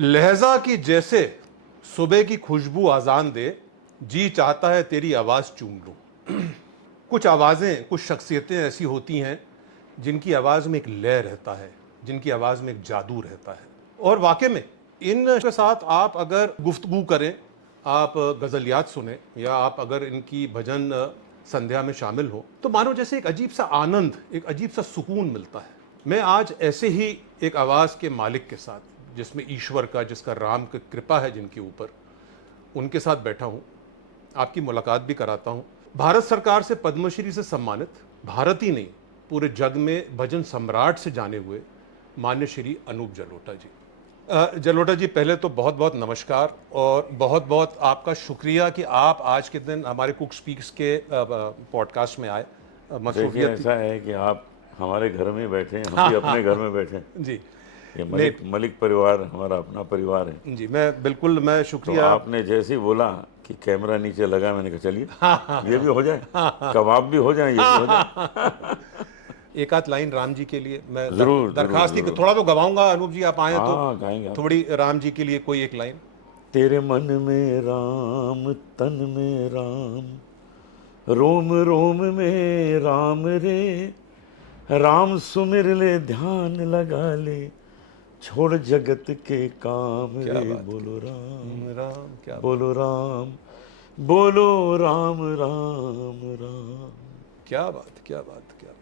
लहजा की जैसे सुबह की खुशबू आजान दे, जी चाहता है तेरी आवाज चूम लूं। कुछ आवाजें, कुछ शख्सियतें ऐसी होती हैं जिनकी आवाज में एक लय रहता है, जिनकी आवाज में एक जादू रहता है। और वाकई में इन के साथ आप अगर गुफ्तगू करें, आप गजलियात सुने, या आप अगर इनकी भजन संध्या में शामिल हो, तो मानो जैसे एक अजीब सा आनंद, एक अजीब सा सुकून मिलता है। मैं आज ऐसे ही एक आवाज के मालिक के साथ, जिसमें ईश्वर का, जिसका राम की कृपा है जिनके ऊपर, उनके साथ बैठा हूं, आपकी मुलाकात भी कराता हूं। भारत सरकार से पद्मश्री से सम्मानित, भारत ही नहीं पूरे जग में भजन सम्राट से जाने हुए मान्य श्री अनूप जलोटा जी। जलोटा जी, पहले तो बहुत बहुत नमस्कार और बहुत बहुत आपका शुक्रिया कि आप आज के दिन हमारे कुक स्पीक्स के पॉडकास्ट में आए। देखिए, मसरूफियत ऐसा है कि आप हमारे घर में बैठे हैं, हम हाँ भी हाँ अपने घर में बैठे हैं। जी। ये नहीं मलिक परिवार हमारा अपना परिवार है। जी, मैं बिल्कुल, मैं तो शुक्रिया। आपने जैसे ही बोला कि कैमरा नीचे लगा, मैंने कहा चलिए हाँ ये भी हो जाए, कबाब भी हो जाए, ये भी हो जाए। एक आध लाइन राम जी के लिए मैं जरूर जरूर दरखास्त ही जरूर। थोड़ा तो गवाऊंगा। अनूप जी आप आए तो हाँ, गाएंगे आप। थोड़ी राम जी के लिए कोई एक लाइन। तेरे मन में राम, तन में राम, रोम रोम में राम रे, राम सुमिर ले, ध्यान लगा ले, छोड़ जगत के काम क्या रे, बात बोलो राम, है राम, क्या बात, बोलो राम, बोलो राम राम राम। क्या बात, क्या बात, क्या बात।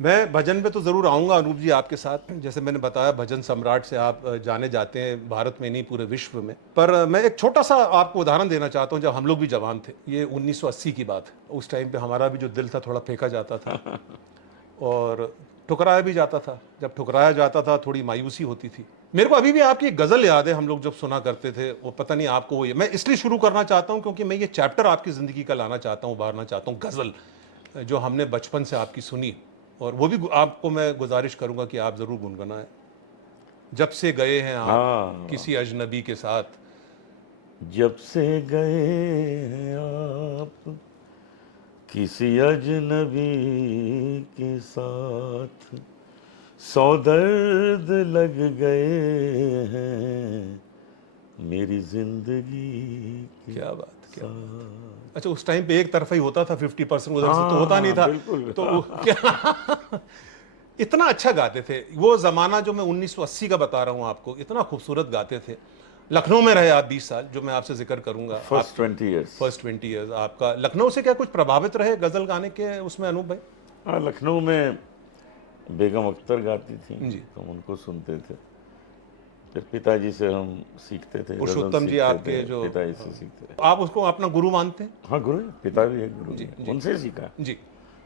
मैं भजन पे तो ज़रूर आऊँगा अनूप जी आपके साथ। जैसे मैंने बताया, भजन सम्राट से आप जाने जाते हैं भारत में नहीं, पूरे विश्व में। पर मैं एक छोटा सा आपको उदाहरण देना चाहता हूँ। जब हम लोग भी जवान थे, ये 1980 की बात है, उस टाइम पे हमारा भी जो दिल था थोड़ा फेंका जाता था और ठुकराया भी जाता था। जब ठुकराया जाता था थोड़ी मायूसी होती थी। मेरे को अभी भी आपकी एक गज़ल याद है, हम लोग जब सुना करते थे। वो पता नहीं आपको वो, ये मैं इसलिए शुरू करना चाहता हूँ क्योंकि मैं ये चैप्टर आपकी ज़िंदगी का लाना चाहता हूँ, उभारना चाहता हूँ। गज़ल जो हमने बचपन से आपकी सुनी, और वो भी आपको मैं गुजारिश करूंगा कि आप ज़रूर गुनगुनाएं। जब से गए हैं आप हाँ, किसी अजनबी के साथ। जब से गए हैं आप किसी अजनबी के साथ, सौ दर्द लग गए हैं मेरी जिंदगी के क्या बात, क्या बात। साथ। अच्छा, उस टाइम पे एक तरफा ही होता था, 50% उधर से तो होता नहीं हाँ था। बिल्कुल। तो क्या इतना अच्छा गाते थे। वो ज़माना जो मैं 1980 का बता रहा हूँ आपको, इतना खूबसूरत गाते थे। लखनऊ में रहे आप 20 साल, जो मैं आपसे जिक्र करूंगा। फर्स्ट आपकी 20 ईयर्स। फर्स्ट 20 ईयर्स आपका लखनऊ से क्या कुछ प्रभावित रहे गज़ल गाने के उसमें अनूप भाई? हाँ, लखनऊ में बेगम अख्तर गाती थी जी। तो हम उनको सुनते थे। फिर पिताजी से हम सीखते थे, गज़ल पुरुषोत्तम जी सीखते थे, आपके जो, पिताजी से हाँ, सीखते थे। आप उसको अपना गुरु मानते हैं? हाँ, गुरु हैं, पिता भी है, गुरु भी जी है, जी उनसे ही सीखा है। जी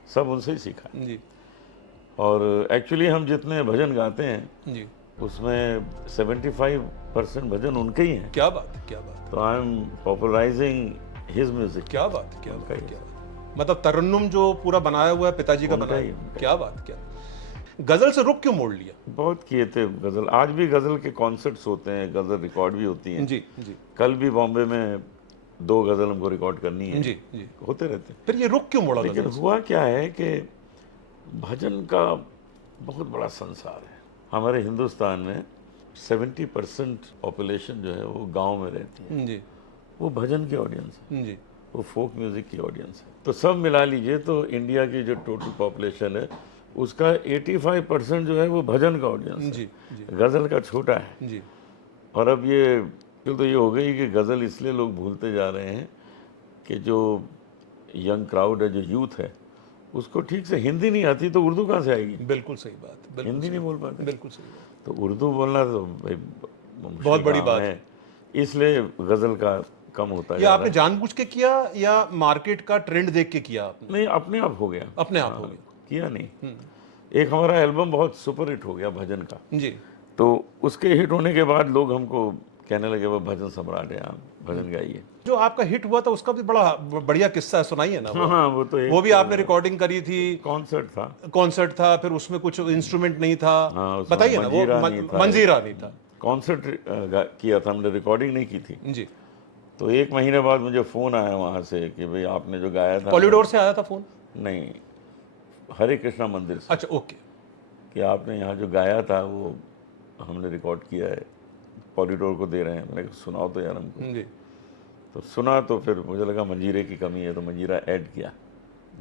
सब उनसे ही सीखा है। जी और एक्चुअली हम जितने भजन गाते हैं जी। उसमें 75% भजन उनके ही हैं। क्या बात है, क्या बात, तो I am popularising his music. क्या बात, क्या उनका बात, ही क्या है, बात। मतलब तरन्नुम जो पूरा बनाया हुआ है, पिताजी का उनका बनाया ही, हुआ। उनका ही। क्या बात, क्या गजल से रुख क्यों मोड़ लिया? बहुत किए थे गज़ल। आज भी गज़ल के कॉन्सर्ट्स होते हैं, गज़ल रिकॉर्ड भी होती हैं। जी जी कल भी बॉम्बे में 2 गज़ल हमको रिकॉर्ड करनी है, जी जी। होते रहते हैं। फिर ये रुख क्यों मोड़ा लेकिन गजल से? हुआ क्या है कि भजन का बहुत बड़ा संसार है। हमारे हिंदुस्तान में 70% पॉपुलेशन जो है वो गांव में रहती है। जी वो भजन की ऑडियंस है, जी वो फोक म्यूज़िक की ऑडियंस है। तो सब मिला लीजिए तो इंडिया की जो टोटल पॉपुलेशन है उसका 85% जो है वो भजन का ऑडियंस जी जी है, गज़ल का छोटा है। जी और अब ये तो ये हो गई कि गज़ल इसलिए लोग भूलते जा रहे हैं कि जो यंग क्राउड है, जो यूथ है, उसको ठीक से हिंदी नहीं आती तो उर्दू कहाँ से आएगी? बिल्कुल सही बात, बिल्कुल हिंदी सही, नहीं बोल पाते। बिल्कुल सही बात। तो उर्दू बोलना तो भाई बहुत मुश्किल बड़ी काम बात है। है। इसलिए गज़ल का कम होता ये जा रहा आपने है। जानबूझ के किया या मार्केट का ट्रेंड देख के किया आपने? नहीं, अपने आप हो गया। अपने आप हो हाँ, गया। किया नहीं। एक हमारा एल्बम बहुत सुपर हिट हो गया भजन का। जी। तो उसके हिट होने के बाद लोग हमको कहने लगे वो भजन सम्राट है, आप भजन गाइए। जो आपका हिट हुआ था उसका भी बड़ा बढ़िया किस्सा है, सुनाइए ना हाँ वो। हाँ, वो तो वो भी आपने एक रिकॉर्डिंग करी थी। कॉन्सर्ट था। कॉन्सर्ट था, फिर उसमें कुछ इंस्ट्रूमेंट नहीं था। हाँ, उसमें बताइए ना वो, मंजीरा नहीं था। मंजीरा नहीं था। कॉन्सर्ट किया था हमने, रिकॉर्डिंग नहीं की थी। जी। तो 1 महीने बाद मुझे फ़ोन आया वहाँ से कि भाई आपने जो गाया था ना। पॉलीडोर से आया था फोन? नहीं, हरे कृष्णा मंदिर से, अच्छा, ओके। कि आपने यहाँ जो गाया था वो हमने रिकॉर्ड किया है, पॉलिडोर को दे रहे हैं। मैंने कहा सुनाओ तो यार हमको। जी तो सुना तो फिर मुझे लगा मंजीरे की कमी है, तो मंजीरा ऐड किया,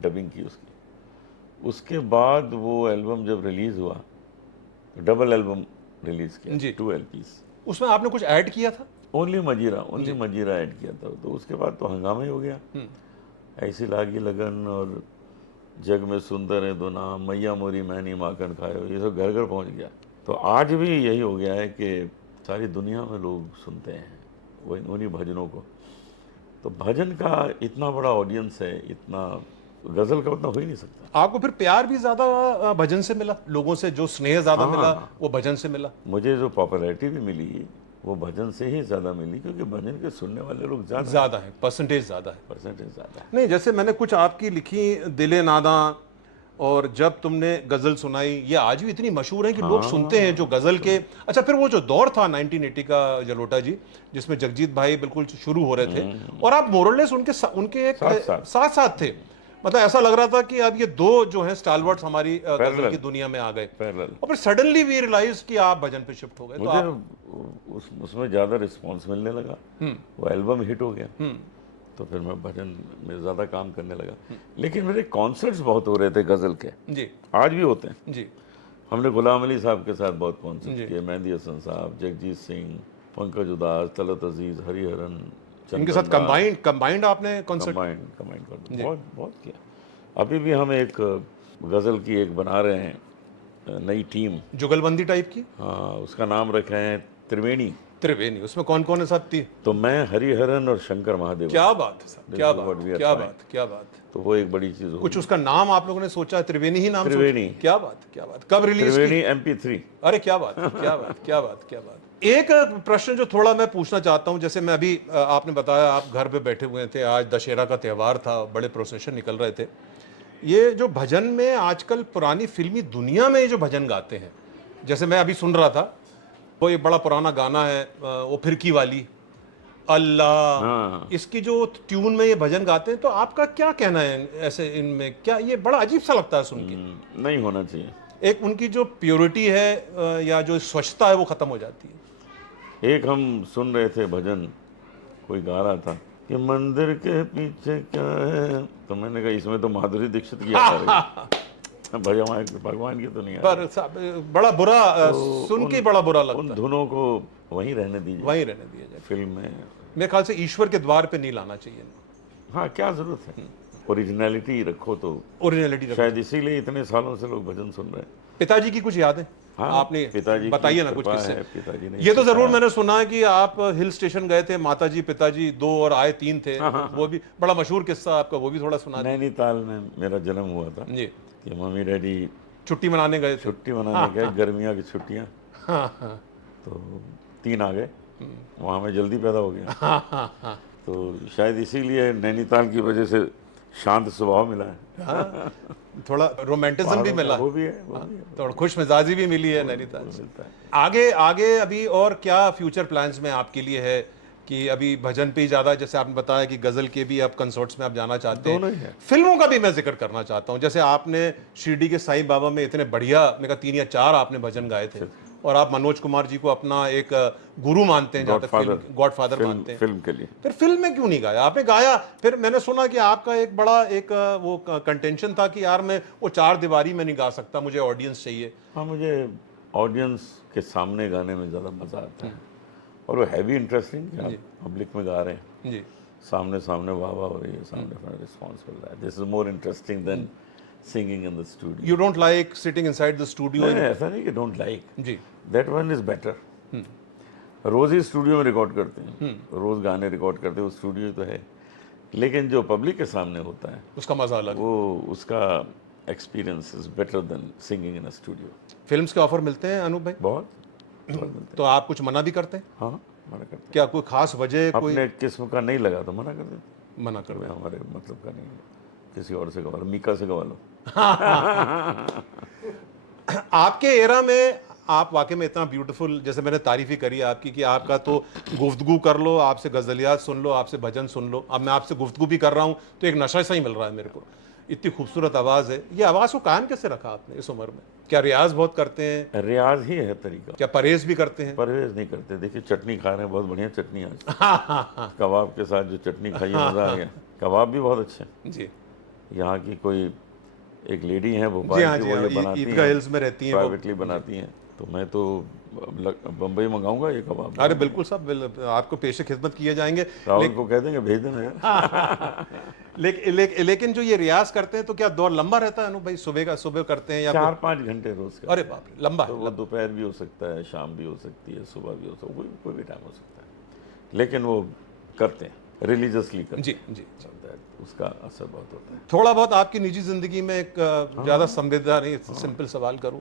डबिंग की उसकी। उसके बाद वो एल्बम जब रिलीज़ हुआ तो डबल एल्बम रिलीज़ किया, जी। 2 LPs। उसमें आपने कुछ ऐड किया था? ओनली मजीरा ऐड किया था। तो उसके बाद तो हंगामा ही हो गया। ऐसी लागी लगन और जग में सुंदर है दो नाम, मैया मोरी मैनी माखन खायो, ये सब घर घर पहुंच गया। तो आज भी यही हो गया है कि सारी दुनिया में लोग सुनते हैं वो उन्हीं भजनों को। तो भजन का इतना बड़ा ऑडियंस है, इतना गज़ल का उतना हो ही नहीं सकता। आपको फिर प्यार भी ज्यादा भजन से मिला, लोगों से जो स्नेह ज्यादा मिला वो भजन से मिला? मुझे जो पॉपुलैरिटी भी मिली वो भजन से ही ज़्यादा मिली, क्योंकि भजन के सुनने वाले लोग ज्यादा है, परसेंटेज ज्यादा है। परसेंटेज ज़्यादा है। नहीं, जैसे मैंने कुछ आपकी लिखी दिले नादा और जब तुमने गजल सुनाई, ये आज भी इतनी मशहूर है कि लोग सुनते हैं जो गजल के। अच्छा, फिर वो जो दौर था 1980 का जलोटा जी, जिसमें जगजीत भाई बिल्कुल शुरू हो रहे थे और आप मोरलेस उनके एक साथ साथ थे। मतलब ऐसा लग रहा था कि अब ये दो जो हैं स्टालवर्ट्स हमारी गजल की दुनिया में आ गए, और फिर सडनली वी रियलाइज कि आप भजन पे शिफ्ट हो गए। तो आप उसमें ज़्यादा रिस्पॉन्स मिलने लगा, वो एल्बम हिट हो गया, तो फिर मैं भजन में ज़्यादा काम करने लगा। लेकिन मेरे कॉन्सर्ट्स बहुत हो रहे थे गज़ल के, जी आज भी होते हैं जी। हमने गुलाम अली साहब के साथ बहुत कॉन्सर्ट किए, मेहंदी हसन साहब, जगजीत सिंह, पंकज उदास, तलत अजीज, हरिहरन, इनके साथ कंबाइंड आपने कॉन्सर्ट? कंबाइंड कर बहुत किया। अभी भी हम एक गज़ल की एक बना रहे हैं, नई टीम, जुगलबंदी टाइप की। हाँ, उसका नाम रखे हैं त्रिवेणी। त्रिवेणी, उसमें कौन कौन है साहब? तो मैं, हरिहरन और शंकर महादेव। क्या बात है साहब, क्या बात, क्या बात, क्या बात। तो वो एक बड़ी चीज होगी। कुछ उसका नाम आप लोगों ने सोचा है? त्रिवेणी ही नाम? त्रिवेणी। क्या बात, क्या बात। कब रिलीज? त्रिवेणी MP3। अरे क्या बात, क्या बात, क्या बात, क्या बात। एक प्रश्न जो थोड़ा मैं पूछना चाहता हूं, जैसे मैं अभी आपने बताया आप घर पे बैठे हुए थे, आज दशहरा का त्यौहार था, बड़े प्रोसेशन निकल रहे थे। ये जो भजन में आजकल पुरानी फिल्मी दुनिया में जो भजन गाते हैं, जैसे मैं अभी सुन रहा था, वो एक बड़ा पुराना गाना है वो फिरकी वाली अल्लाह, इसकी जो ट्यून में ये भजन गाते हैं, तो आपका क्या कहना है ऐसे इनमें? क्या ये बड़ा अजीब सा लगता है सुन के? नहीं होना चाहिए। एक उनकी जो प्योरिटी है या जो स्वच्छता है वो खत्म हो जाती है। एक हम सुन रहे थे भजन, कोई गा रहा था कि मंदिर के पीछे क्या है, तो मैंने कहा इसमें तो माधुरी दीक्षित की आ रही है, भगवान की तो नहीं आ रही। पर बड़ा बुरा सुन के बड़ा बुरा लगता है। उन धुनों को वहीं रहने दीजिए, वहीं रहने दिया जाए। फिल्म में मेरे ख्याल से ईश्वर के द्वार पे नहीं लाना चाहिए। हाँ, क्या जरूरत है, ओरिजिनलिटी रखो। तो ओरिजिनलिटी रखो, शायद इसीलिए इतने सालों से लोग भजन सुन रहे हैं। पिताजी की कुछ यादें? हाँ, आपने पिताजी बताइए ना कुछ किस्से। पिताजी ने ये तो जरूर मैंने सुना है कि आप हिल स्टेशन गए थे, माताजी पिताजी दो और आए तीन थे। वो भी बड़ा मशहूर किस्सा आपका, वो भी थोड़ा सुना। नैनीताल में मेरा जन्म हुआ था जी, कि मम्मी डैडी छुट्टी मनाने गए थे। छुट्टी मनाने गए, गर्मियों की छुट्टियाँ, तो 3 आ गए, वहाँ में जल्दी पैदा हो गया। तो शायद इसीलिए नैनीताल की वजह से शांत स्वभाव मिला है। थोड़ा रोमांटिज्म भी मिला, वो भी है, थोड़ा खुश मिजाजी भी मिली है नैनीताल से। आगे आगे अभी और क्या फ्यूचर प्लान्स में आपके लिए है? कि अभी भजन पे ही ज्यादा, जैसे आपने बताया कि गजल के भी आप कंसर्ट्स में आप जाना चाहते हैं, फिल्मों का भी मैं जिक्र करना चाहता हूं। जैसे आपने शिरडी के साईं बाबा में इतने बढ़िया, मेरे का 3 या 4 आपने भजन गाए थे, और आप मनोज कुमार जी को अपना एक गुरु मानते हैं, गॉडफादर मानते हैं फिल्म के लिए। फिर फिल्म में क्यों नहीं गाया? आपने गाया। फिर मैंने सुना कि आपका एक बड़ा एक वो कंटेंशन था कि यार मैं वो 4 दीवारी में नहीं गा सकता, मुझे ऑडियंस चाहिए। हाँ, मुझे ऑडियंस के सामने गाने में ज़्यादा मज़ा आता है, और वो है भी इंटरेस्टिंग कि आप पब्लिक में गा रहे हैं जी, सामने वाह वाह हो रही है, सामने रिस्पॉन्स मिल रहा है। This is more interesting than singing in the studio. You don't like sitting inside the studio? ऐसा नहीं कि डोंट लाइक, जी, दैट वन इज बेटर। रोज ही स्टूडियो में रिकॉर्ड करते हैं, रोज गाने रिकॉर्ड करते हैं, वो स्टूडियो तो है, लेकिन जो पब्लिक के सामने होता है उसका मजा अलग, वो उसका experience is better than singing in a studio. Films के ऑफर मिलते हैं अनूप भाई? बहुत तो आप कुछ मना भी करते हैं? हाँ, मना करते हैं। क्या कोई खास वजह? कोई अपने किस्म का नहीं लगा तो मना कर देते, मना कर दे। हमारे मतलब का नहीं है, किसी और से गवा लो, मीका से गवा लो। आपके एरा में आप वाकई में इतना ब्यूटीफुल, जैसे मैंने तारीफ ही करी आपकी कि आपका तो गुफ्तगू कर लो, आपसे गजलियात सुन लो, आपसे भजन सुन लो, अब मैं आपसे गुफ्तगू भी कर रहा हूँ तो एक नशा सा ही मिल रहा है मेरे को। इतनी खूबसूरत आवाज़ है, ये आवाज़ को कायम कैसे रखा आपने इस उम्र में? क्या रियाज बहुत करते हैं? रियाज ही है तरीका। क्या परहेज भी करते हैं? परहेज नहीं करते। देखिए चटनी खा रहे हैं, बहुत बढ़िया चटनी आज। हाँ हाँ हाँ कबाब के साथ जो चटनी खाई है, मज़ा आ गया। कबाब भी बहुत अच्छे हैं। जी यहाँ की कोई एक लेडी है जी भोपाल हाँ की, जी वो हाँ, ये बनाती ईदगाह हैं, हिल्स में रहती हैं वो। प्राइवेटली बनाती हैं। तो मैं तो बम्बई मंगाऊंगा ये कबाब। अरे बिल्कुल साहब, आपको पेशे खिदमत किए जाएंगे। राहुल को कह देंगे भेज देना यार। लेकिन जो ये रियाज करते हैं तो क्या दौर लंबा रहता है अनु भाई? सुबह करते हैं या 4-5 घंटे रोज का। अरे बाप रे, लंबा तो है वो दोपहर भी हो सकता है, शाम भी हो सकती है, सुबह भी हो सकता है, कोई भी टाइम हो सकता है, लेकिन वो करते हैं, रिलीजियसली करते जी हैं। जी जी। उसका असर बहुत होता है। थोड़ा बहुत आपकी निजी जिंदगी में एक ज़्यादा संवेदना नहीं, सिंपल सवाल करूं,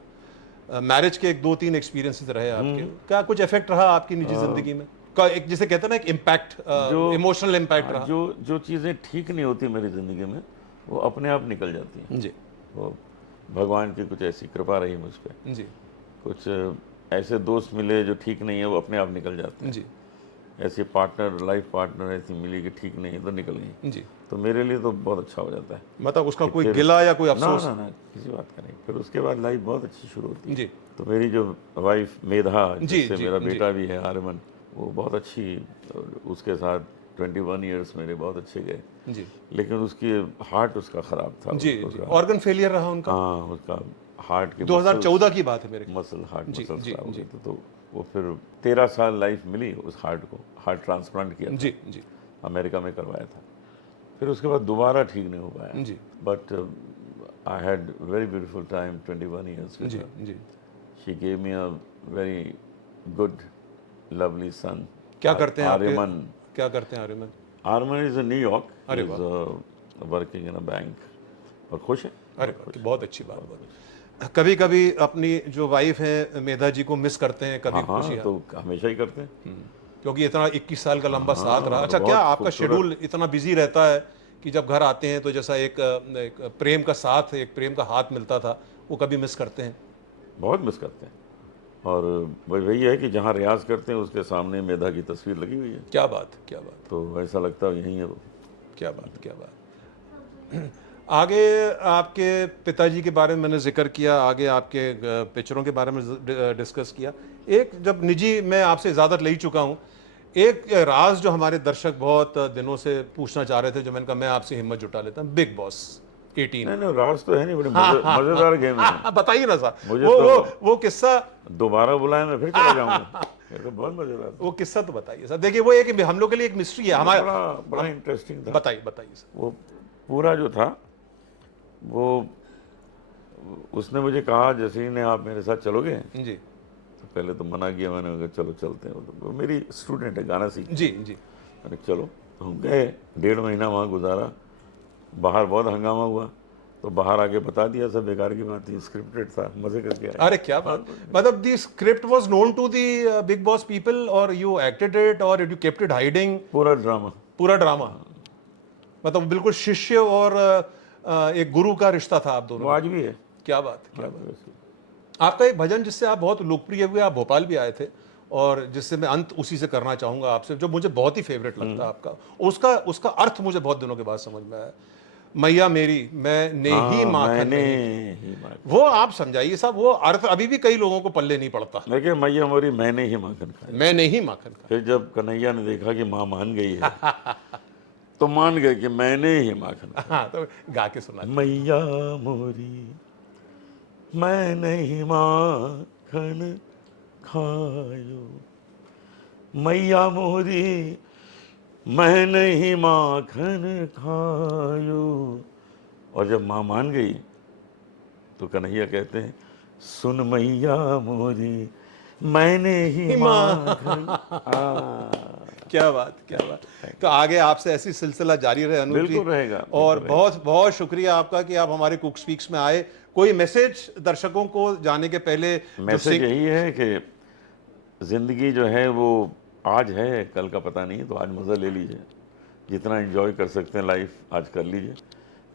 मैरिज के एक 2-3 एक्सपीरियंसेस रहे आपके, क्या कुछ इफेक्ट रहा आपकी निजी जिंदगी में का? एक जिसे कहते हैं ना एक इम्पैक्ट, इमोशनल इम्पैक्ट रहा? जो चीज़ें ठीक नहीं होती मेरी ज़िंदगी में, वो अपने आप निकल जाती हैं। जी वो भगवान की कुछ ऐसी कृपा रही मुझ पर। जी कुछ ऐसे दोस्त मिले जो ठीक नहीं है, वो अपने आप निकल जाते हैं। जी ऐसी पार्टनर, लाइफ पार्टनर ऐसी मिली कि ठीक नहीं है तो निकल गई। जी। तो मेरे लिए तो बहुत अच्छा हो जाता है। मतलब उसका कोई फिर- गिला या कोई ना अफसोस? ना ना, किसी बात का नहीं। फिर उसके बाद लाइफ बहुत अच्छी शुरू होती है। जी तो मेरी जो वाइफ मेधा, जी जिससे जी मेरा जी बेटा भी है आर्यमन, वो बहुत अच्छी, उसके साथ 21 ईयर्स मेरे बहुत अच्छे गए। जी लेकिन उसकी हार्ट उसका ख़राब था। जी जी। ऑर्गन फेलियर रहा उनका? हाँ, उसका हार्ट के 2014 की बात है मेरे ख्याल। मसल हार्ट जी मसल्स जी खराब हो जी गए थे। तो वो फिर 13 साल लाइफ मिली उस हार्ट को। हार्ट ट्रांसप्लांट किया था, जी जी अमेरिका में करवाया था। फिर उसके बाद दोबारा ठीक नहीं हो पाया। जी but I had very beautiful time 21 years with जी हर। जी। She gave me a very good lovely son. क्या करते हैं आपके? आर्यमन। क्या करते हैं आर्यमन? आर्यमन इज इन न्यूयॉर्क, York is working in a bank और खुश है। अरे वाह, बहुत अच्छी बात। बहुत कभी कभी अपनी जो वाइफ है मेधा जी को मिस करते हैं कभी? हाँ हाँ, खुशियाँ, तो हमेशा ही करते हैं। क्योंकि इतना 21 साल का लंबा साथ रहा। हाँ, अच्छा, क्या बहुत आपका खूबसूरत। शेड्यूल इतना बिजी रहता है कि जब घर आते हैं तो जैसा एक प्रेम का साथ, एक प्रेम का हाथ मिलता था, वो कभी मिस करते हैं? बहुत मिस करते हैं। और वही है कि जहाँ रियाज करते हैं उसके सामने मेधा की तस्वीर लगी हुई है, क्या बात, क्या बात, तो ऐसा लगता है यहीं है वो। क्या बात, क्या बात। आगे आपके पिताजी के बारे में मैंने जिक्र किया, आगे आपके पिक्चरों के बारे में डिस्कस किया। एक जब निजी मैं आपसे इजाज़त ले ही चुका हूँ, एक राज जो हमारे दर्शक बहुत दिनों से पूछना चाह रहे थे, जो मैंने कहा मैं आपसे हिम्मत जुटा लेता हूँ, बिग बॉस 18। नहीं नहीं, राज तो है नहीं, बड़ी मजेदार गेम है। बताइए ना साहब, मुझे वो तो वो किस्सा, दोबारा बुलाए मैं फिर चला जाऊंगा। ये तो बहुत मजेदार था। वो किस्सा तो बताइए सर। देखिए वो एक हम लोग के लिए एक मिस्ट्री है हमारे। बड़ा इंटरेस्टिंग था। बताइए बताइए सर। वो पूरा जो था वो, उसने मुझे कहा जसीन ने आप मेरे साथ चलोगे? जी तो पहले तो मना किया मैंने, कहा चलो चलते हैं। वो मेरी स्टूडेंट है, गाना सीखती जी है। जी मैंने चलो, तो हम गए। 1.5 महीना वहाँ गुजारा। बाहर बहुत हंगामा हुआ, तो बाहर आके बता दिया सब बेकार की बात थी, स्क्रिप्टेड था, मजे करके आए। अरे क्या बात, मतलब the script was known to the big boss people और यू एक्टेड इट और यू केप्ट इट हाइडिंग? पूरा ड्रामा। पूरा ड्रामा, मतलब बिल्कुल शिष्य और एक गुरु का रिश्ता था आप दोनों वो में। आज भी है। क्या बात, क्या आज बात। भी वैसे। आपका एक भजन जिससे आप बहुत लोकप्रिय हुए, आप भोपाल भी आए थे, और जिससे मैं अंत उसी से करना चाहूंगा आपसे, जो मुझे बहुत ही फेवरेट लगता है आपका, उसका उसका अर्थ मुझे बहुत दिनों के बाद समझ में आया। मैया मेरी मैंने ही हाँ, माखन मैंने नहीं। ही माखन। वो आप समझाइए साहब, वो अर्थ अभी भी कई लोगों को पल्ले नहीं पड़ता। देखिए मैया मोरी मैंने ही माखन खाया। मैंने ही माखन खाया। फिर जब कन्हैया ने देखा कि माँ मान गई है तो मान गए कि मैंने ही माखन खाया। हाँ, तो गा के सुना। मैया मोरी मैंने ही माखन खायो, मैया मोरी मैंने ही माखन खायो। और जब माँ मान गई तो कन्हैया कहते हैं, सुन मैया मोरी मैंने ही माखन। क्या बात, क्या बात। तो आगे आपसे ऐसी सिलसिला जारी रहे अनूप जी। बिल्कुल रहेगा। और बहुत बहुत शुक्रिया आपका कि आप हमारे कुक स्पीक्स में आए। कोई मैसेज दर्शकों को जाने के पहले? मैसेज यही है कि जिंदगी जो है वो आज है, कल का पता नहीं, तो आज मज़ा ले लीजिए। जितना एंजॉय कर सकते हैं लाइफ आज कर लीजिए,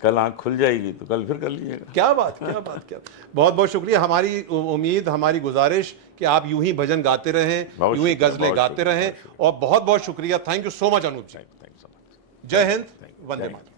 कल आँख खुल जाएगी तो कल फिर कर लीजिएगा। क्या बात, क्या बात, क्या बहुत बहुत शुक्रिया। हमारी उम्मीद, हमारी गुजारिश कि आप यूं ही भजन गाते रहें, यूं ही गजलें गाते रहें। और बहुत बहुत शुक्रिया। Thank you so much Anoop ji. Thank you so much. जय हिंद, वंदे मातरम।